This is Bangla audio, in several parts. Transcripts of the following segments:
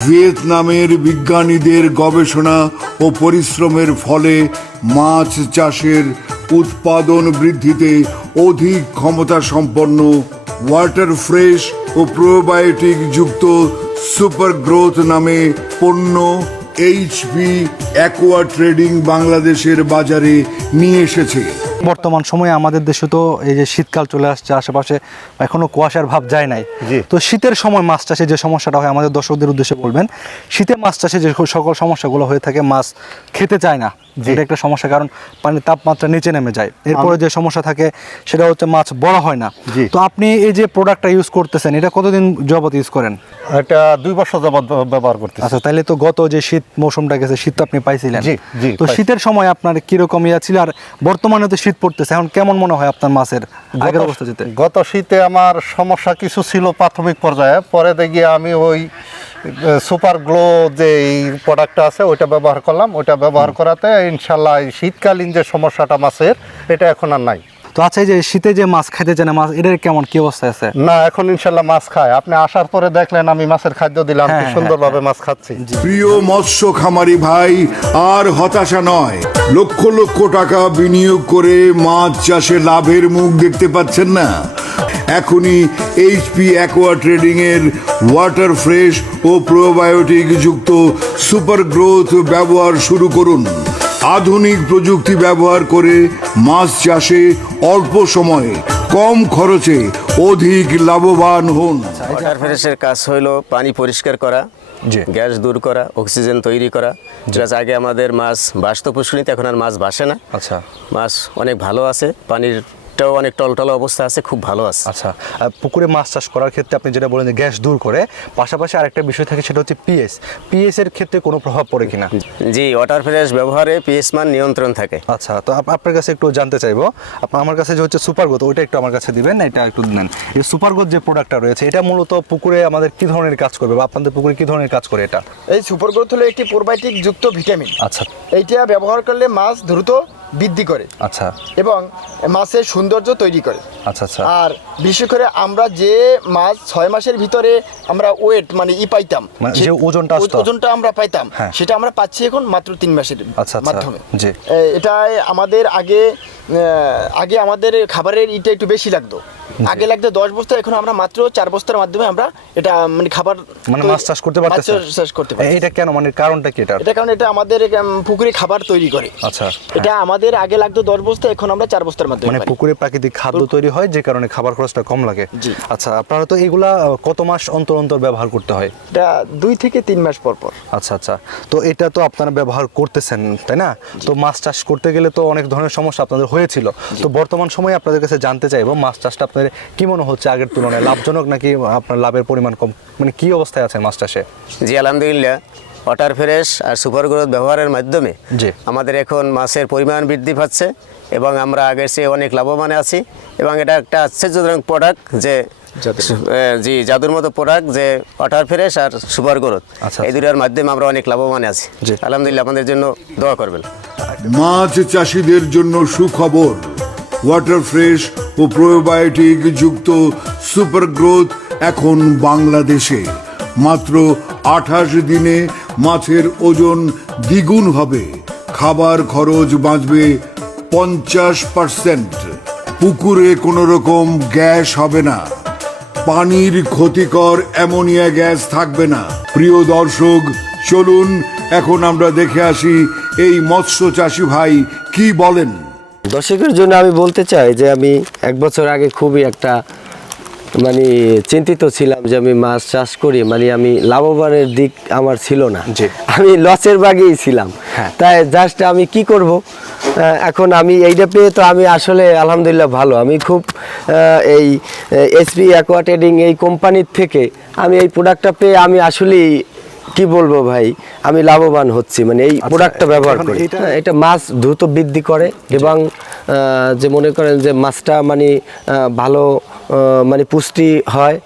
ভিয়েতনামের বিজ্ঞানীদের গবেষণা ও পরিশ্রমের ফলে মাছ চাষের উৎপাদন বৃদ্ধিতে অধিক ক্ষমতা সম্পন্ন ওয়াটার ফ্রেশ ও প্রোবায়োটিক যুক্ত সুপার গ্রোথ নামে পণ্য এইচপি অ্যাকোয়া ট্রেডিং বাংলাদেশের বাজারে নিয়ে এসেছে। বর্তমান সময়ে আমাদের দেশে তো এই যে শীতকাল চলে আসছে, আশেপাশে এখনো কুয়াশার ভাব যায় নাই। তো শীতের সময় মাছ চাষে যে সমস্যাটা হয়, আমাদের দর্শকদের উদ্দেশ্যে বলবেন, শীতে মাছ চাষে যে সকল সমস্যাগুলো হয়ে থাকে, মাছ খেতে চায় না, এটা একটা সমস্যা, কারণ পানির তাপমাত্রা নিচে নেমে যায়। এরপরে যে সমস্যা থাকে সেটা হচ্ছে মাছ বড় হয় না। তো আপনি এই যে প্রোডাক্টটা ইউজ করতেছেন, এটা কতদিন যাবত ইউজ করেন? এটা 2 বছর যাবত ব্যবহার করতেছি। আচ্ছা, তাহলে তো গত যে শীত মৌসুমটা গেছে, শীত তো আপনি পাইছিলেন। তো শীতের সময় আপনার কিরকম ইয়া ছিল, আর বর্তমানে তো শীত পড়তেছে, এখন কেমন মনে হয় আপনার মাছের আগের অবস্থা যেতে? গত শীতে আমার সমস্যা কিছু ছিল প্রাথমিক পর্যায়ে, পরে দেখি আমি ওই সুপার গ্লো যে এই প্রোডাক্টটা আছে ওইটা ব্যবহার করলাম। ওইটা ব্যবহার করাতে ইনশাল্লাহ শীতকালীন যে সমস্যাটা মাছের, এটা এখন আর নাই। তো আচ্ছা, এই যে শীতে যে মাছ খাইতে চায় না, মাছ এটার কেমন কি অবস্থা আছে? না, এখন ইনশাল্লাহ মাছ খায়। আপনি আসার পরে দেখলেন আমি মাছের খাদ্য দিলাম, কি সুন্দরভাবে মাছ খাচ্ছি। প্রিয় মৎস্য খামারি ভাই, আর হতাশা নয়। লক্ষ লক্ষ টাকা বিনিয়োগ করে মাছ চাষে লাভের মুখ দেখতে পাচ্ছেন না? এখনই এইচপি অ্যাকোয়া ট্রেডিং এর ওয়াটার ফ্রেশ ও প্রোবায়োটিক যুক্ত সুপার গ্রোথ ব্যবহার শুরু করুন। আধুনিক প্রযুক্তি ব্যবহার করে মাছ চাষে অল্প সময়ে কম খরচে অধিক লাভবান হন। ওয়াটার ফ্রেশের কাজ হলো পানি পরিষ্কার করা, গ্যাস দূর করা, অক্সিজেন তৈরি করা। যেটা আগে আমাদের মাছ ভাসতো পুষ্করিণীতে, এখন আর মাছ ভাসে না। আচ্ছা, মাছ অনেক ভালো আছে, পানিরটাও অনেক টলটল অবস্থা আছে, খুব ভালো আছে। আচ্ছা, পুকুরে মাছ চাষ করার ক্ষেত্রে আপনি যেটা বলেন যে গ্যাস দূর করে, পাশাপাশি আরেকটা বিষয় থাকে, সেটা হচ্ছে পিএস এর ক্ষেত্রে কোনো প্রভাব পড়ে কিনা? জি, ওয়াটার ফ্রেশ ব্যবহারে পিএস মান নিয়ন্ত্রণ থাকে। আচ্ছা, তো আপনার কাছে একটু জানতে চাইবো, আমার কাছে যে হচ্ছে সুপার গ্রোথ, ওইটা একটু আমার কাছে দিবেন, এটা একটু দেন। এই সুপার গ্রোথ যে প্রোডাক্টটা রয়েছে, এটা মূলত পুকুরে আমাদের কি ধরনের কাজ করবে, বা আপনাদের পুকুরে কি ধরনের কাজ করে এটা? এই সুপার গ্রোথ হলো একটি প্রোবায়োটিক যুক্ত ভিটামিন। আচ্ছা, এইটা ব্যবহার করলে মাছ দ্রুত বৃদ্ধি করে, আচ্ছা, এবং মাছের সৌন্দর্য তৈরি করে। আচ্ছা, আচ্ছা। আর বিশেষ করে আমরা যে মাছ 6 মাসের ভিতরে আমরা ওয়েট মানে পাইতাম, যে ওজনটা আমরা পাইতাম, হ্যাঁ, সেটা আমরা পাচ্ছি এখন মাত্র 3 মাসের মাধ্যমে। জি, এটা আমাদের আগে আমাদের খাবারের ইটা একটু বেশি লাগতো। আগে লাগতো 10 বস্তা, এখন আমরা মাত্র 4 বস্তার মাধ্যমে আমরা এটা মানে খাবার মানে মাছ চাষ করতে পারতেছি। এটা কেন, মানে কারণটা কি? এটা কারণ এটা আমাদের পুকুরে খাবার তৈরি করে। আচ্ছা, এটা আমাদের আগে লাগতো 10 বস্তা, এখন আমরা 4 বস্তার মাধ্যমে, মানে পুকুরে প্রাকৃতিক খাদ্য তৈরি হয়, যে কারণে খাবার খরচটা কম লাগে। আচ্ছা, আপনারা তো এগুলা কত মাস অন্তর অন্তর ব্যবহার করতে হয়? এটা 2 থেকে 3 মাস পর পর। আচ্ছা, আচ্ছা। তো এটা তো আপনারা ব্যবহার করতেছেন, তাই না? তো মাছ চাষ করতে গেলে তো অনেক ধরনের সমস্যা আপনাদের হয়েছিল। তো বর্তমান সময়ে আপনাদের কাছে জানতে চাইবো, মাছ চাষটা আপনাদের কি মনে হচ্ছে, আগের তুলনায় লাভজনক নাকি আপনার লাভের পরিমাণ কম, মানে কি অবস্থায় আছে মাছ চাষে? জি, আলহামদুলিল্লাহ, ওয়াটার ফ্রেশ আর সুপার গ্রোথ ব্যবহারের মাধ্যমে আমাদের এখন মাছের পরিমাণ বৃদ্ধি পাচ্ছে, এবং আমরা আগের চেয়ে অনেক লাভবান আছি। এবং এটা একটা আশ্চর্যজনক প্রোডাক্ট, যে জি জাদুর মতো প্রোডাক্ট, যে ওয়াটার ফ্রেশ আর সুপার গ্রোথ, এই দুটার মাধ্যমে আমরা অনেক লাভবান আছি। আলহামদুলিল্লাহ, আমাদের জন্য দোয়া করবেন। মাছ চাষিদের জন্য সুখবর, ওয়াটার ফ্রেশ ও প্রোবায়োটিক যুক্ত সুপার গ্রোথ এখন বাংলাদেশে। মাত্র 28 দিনে মাছের ওজন দ্বিগুণ হবে, খাবার খরচ বাঁচবে 50%, পুকুরে কোনো রকম গ্যাস হবে না, পানির ক্ষতিকর অ্যামোনিয়া গ্যাস থাকবে না। প্রিয় দর্শক, চলুন এখন আমরা দেখে আসি এই মৎস্য চাষি ভাই কি বলেন। দর্শকের জন্য আমি বলতে চাই যে আমি 1 বছর আগে খুবই একটা মানে চিন্তিত ছিলাম যে আমি মাছ চাষ করি, মানে আমি লাভবানের দিক আমার ছিল না, আমি লসের বাগেই ছিলাম। তাই জাস্ট আমি কি করব, এখন আমি এইটা পেয়ে তো আমি আসলে আলহামদুলিল্লাহ ভালো। আমি খুব এই এইচপি অ্যাকোয়া ট্রেডিং এই কোম্পানির থেকে আমি এই প্রোডাক্টটা পেয়ে আমি আসলেই কি বলবো ভাই, আমি লাভবান হচ্ছি, মানে এই প্রোডাক্টটা ব্যবহার করি। এটা মাছ দ্রুত বৃদ্ধি করে, এবং যে মনে করেন যে মাছটা মানে ভালো মানে পুষ্টি হয়।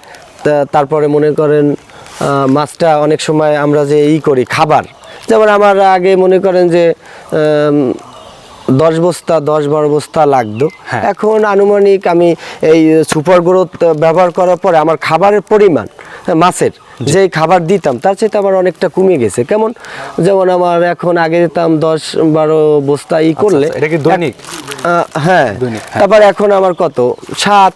তারপরে মনে করেন মাছটা অনেক সময় আমরা যে করি খাবার, যেমন আমার আগে মনে করেন যে 10-12 বস্তা লাগতো। হ্যাঁ। এখন আনুমানিক আমি এই সুপার গ্রোথ ব্যবহার করার পরে আমার খাবারের পরিমাণ, মাছের যে খাবার দিতাম তার চেয়ে আমার অনেকটা কমে গেছে। কেমন, যেমন আমার এখন আগে দিতাম 10-12 বস্তা করলে, এটা কি দৈনিক? হ্যাঁ, দৈনিক, হ্যাঁ। তারপর এখন আমার কত 7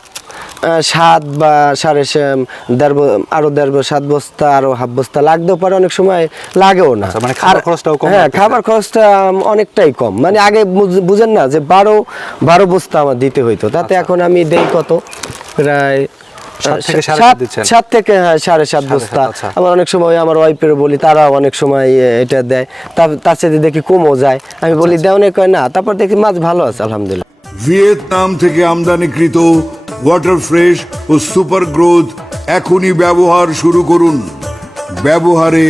বা 7 বস্তা, আরো হাফ বস্তা লাগতেও পারে, অনেক সময় লাগেও না। আচ্ছা, মানে খাবার খরচটাও কম হ্যাঁ, লাগতেছে। খাবার খরচটা অনেকটাই কম। মানে আগে বুঝেন না যে 12 বস্তা আমার দিতে হইতো, তাতে এখন আমি দেই কত, প্রায় 7 থেকে 7.5 দিচ্ছেন। 7 থেকে 7.5 বস্তা। আচ্ছা। আমার অনেক সময় আমার ওয়াইফের বলি, তারা অনেক সময় এটা দেয়, তার সাথে দেখি কমও যায়। আমি বলি দেও না, কয় না, তারপর দেখি মাছ ভালো আছে আলহামদুলিল্লাহ। ভিয়েতনাম থেকে আমদানিকৃত ওয়াটার ফ্রেশ ও সুপার গ্রোথ এখনই ব্যবহার শুরু করুন। ব্যবহারে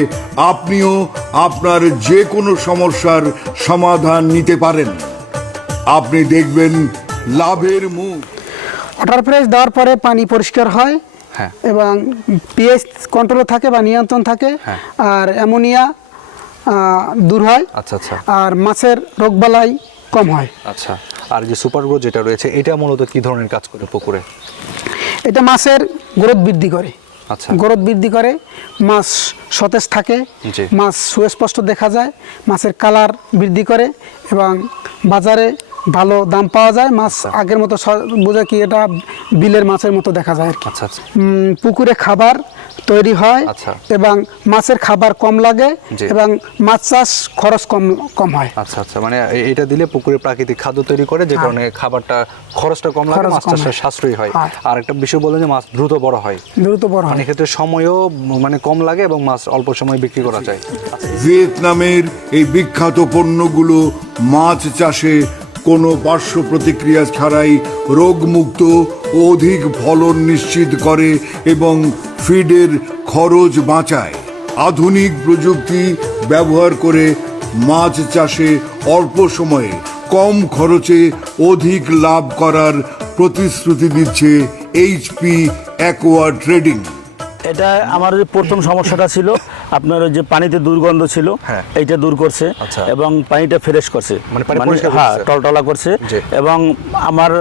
আপনিও আপনার যে কোনো সমস্যার সমাধান নিতে পারেন। আপনি দেখবেন লাভের মুখ। ওয়াটার ফ্রেশ দেওয়ার পরে পানি পরিষ্কার হয়, হ্যাঁ। এবং পিএইচ কন্ট্রোলে থাকে বা নিয়ন্ত্রণ থাকে, হ্যাঁ। আর অ্যামোনিয়া দূর হয়, আচ্ছা আচ্ছা আর মাছের রোগবালাই কম হয়। আচ্ছা। আর যে সুপার গ্রোথ যেটা রয়েছে, এটা মূলত কি ধরনের কাজ করে পুকুরে? এটা মাছের গ্রোথ বৃদ্ধি করে। আচ্ছা। গ্রোথ বৃদ্ধি করে, মাছ সতেজ থাকে, জি। মাছ সুস্পষ্ট দেখা যায়, মাছের কালার বৃদ্ধি করে, এবং বাজারে ভালো দাম পাওয়া যায়। মাছ আগের মতো বোঝা কি এটা বিলের মাছের মতো দেখা যায় আর কি। আচ্ছা আচ্ছা। পুকুরে খাবার তৈরি হয়, আচ্ছা। এবং মাছের খাবার কম লাগে, জি। এবং মাছ চাষ খরচ কম হয়। আচ্ছা আচ্ছা, মানে এটা দিলে পুকুরে প্রাকৃতিক খাদ্য তৈরি করে, যে কারণে খাবারটা খরচটা কম লাগে, খরচ মাছ কম চাষের হয়। সাশ্রয়ী হয়। হয়। আর একটা বিষয় বললেন যে মাছ দ্রুত বড় হয়, দ্রুত বড় মানে হয়। এক্ষেত্রে সময়ও মানে কম লাগে এবং মাছ অল্প সময় বিক্রি করা যায়। ভিয়েতনামের এই বিখ্যাত পণ্যগুলো মাছ চাষে কোনো পার্শ্ব প্রতিক্রিয়া ছাড়াই রোগমুক্ত ও অধিক ফলন নিশ্চিত করে এবং ফিডের খরচ বাঁচায়। আধুনিক প্রযুক্তি ব্যবহার করে মাছ চাষে অল্প সময়ে কম খরচে অধিক লাভ করার প্রতিশ্রুতি দিচ্ছে এইচপি অ্যাকোয়া ট্রেডিং। এটা আমার যে প্রথম সমস্যাটা ছিল, আপনার ওই যে পানিতে দুর্গন্ধ ছিল, হ্যাঁ। এইটা দূর করছে, আচ্ছা। এবং পানিটা ফ্রেশ করছে, মানে পানি পরিষ্কার হ্যাঁ করছে। টলটলা করছে, জি। এবং আমার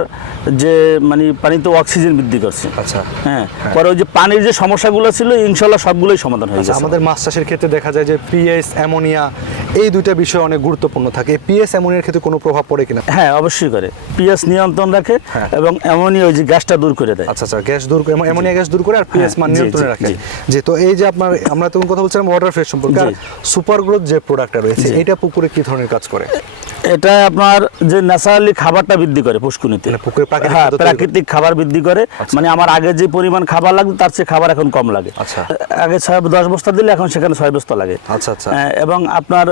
যে মানে পানিতে অক্সিজেন বৃদ্ধি করছে। আচ্ছা। হ্যাঁ, পরে ওই যে পানির যে সমস্যাগুলো ছিল, ইনশাল্লাহ সবগুলোই সমাধান হয়ে আচ্ছা, গেছে। আমাদের মাছ চাষের ক্ষেত্রে দেখা যায় যে পিএস, অ্যামোনিয়া, এই দুইটা বিষয় অনেক গুরুত্বপূর্ণ থাকে। পিএস অ্যামোনিয়ার ক্ষেত্রে কোনো প্রভাব পড়ে কিনা? হ্যাঁ, অবশ্যই করে। পিএস নিয়ন্ত্রণ রাখে, হ্যাঁ। এবং অ্যামোনিয়া ওই যে গ্যাসটা দূর করে দেয়। আচ্ছা আচ্ছা, গ্যাস দূর করে, অ্যামোনিয়া গ্যাস দূর করে, আর পিএস মান জি, নিয়ন্ত্রণে জি, রাখে। জি। জি, তো এই যে আমরা তখন কথা বলছিলাম ওয়াটার ফ্রেশ সম্পর্কে, আর জি। সুপার গ্রোথ যে প্রোডাক্টটা রয়েছে, জি। এটা পুকুরে কি ধরনের কাজ করে? এটা আপনার যে ন্যাচারালি খাবারটা বৃদ্ধি করে পুষ্কুনিতে, মানে পুকুরে প্রাকৃতিক হ্যাঁ, খাদ্য তৈরি করে। প্রাকৃতিক খাবার বৃদ্ধি করে। মানে আমার আগে যে পরিমাণ খাবার লাগতো তার চেয়ে খাবার এখন কম লাগে। আচ্ছা। আগে 10 বস্তা দিলে এখন সেখানে 6 বস্তা লাগে। আচ্ছা, আচ্ছা। এবং আপনার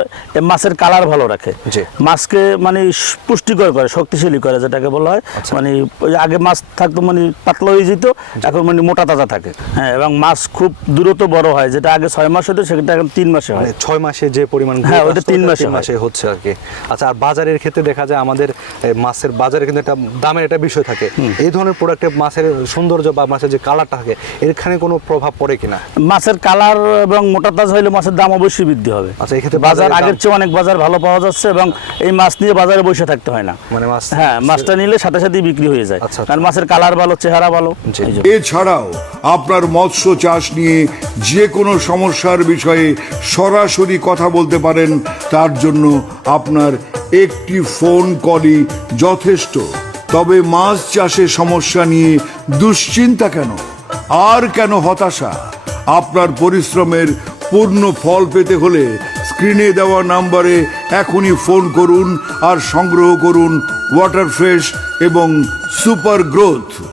মাছের কালার ভালো রাখে, জি। মাছকে মানে পুষ্টিকর করে, শক্তিশালী করে, যেটাকে বলা হয়। মানে ওই আগে মাছ থাকতো মানে পাতলা হয়ে যেত, এখন মানে মোটা তাজা থাকে। হ্যাঁ, এবং মাছ খুব দ্রুত বড় হয়, যেটা আগে 6 মাস হতো সেটা এখন 3 মাসে হয়। মানে 6 মাসে যে পরিমাণ হ্যাঁ, growth ওটা আসতো, 3 ওটা মাসে 3 মাসে হচ্ছে আর কি। আচ্ছা, আর বাজারের ক্ষেত্রে দেখা যায় আমাদের মাছের বাজারে কিন্তু একটা দামের একটা বিষয় থাকে। এই ধরনের প্রোডাক্টে মাছের সৌন্দর্য বা মাছের যে কালারটা থাকে, এখানে কোনো প্রভাব পড়ে কিনা? মাছের কালার এবং মোটা তাজা হলে মাছের দাম অবশ্যই বৃদ্ধি হবে। আচ্ছা, এক্ষেত্রে বাজার বাজারের আগের দাম- চেয়ে অনেক বাজার ভালো পাওয়া যাচ্ছে, এবং এই মাছ নিয়ে বাজারে বসে থাকতে হয় না। মানে মাছ, হ্যাঁ, মাছটা নিলে সাথে সাথেই বিক্রি হয়ে যায়, আচ্ছা। কারণ মাছের কালার ভালো, চেহারা ভালো। জি। এই জন্য। এছাড়াও আপনার মৎস্য চাষ নিয়ে যে কোনো সমস্যার বিষয়ে সরাসরি কথা বলতে পারেন। তার জন্য আপনার একটি ফোন কলই যথেষ্ট। তবে মাছ চাষে সমস্যা নিয়ে দুশ্চিন্তা কেন, আর কেন হতাশা? আপনার পরিশ্রমের পূর্ণ ফল পেতে হলে স্ক্রিনে দেওয়া নাম্বারে এখনই ফোন করুন আর সংগ্রহ করুন ওয়াটার ফ্রেশ এবং সুপার গ্রোথ।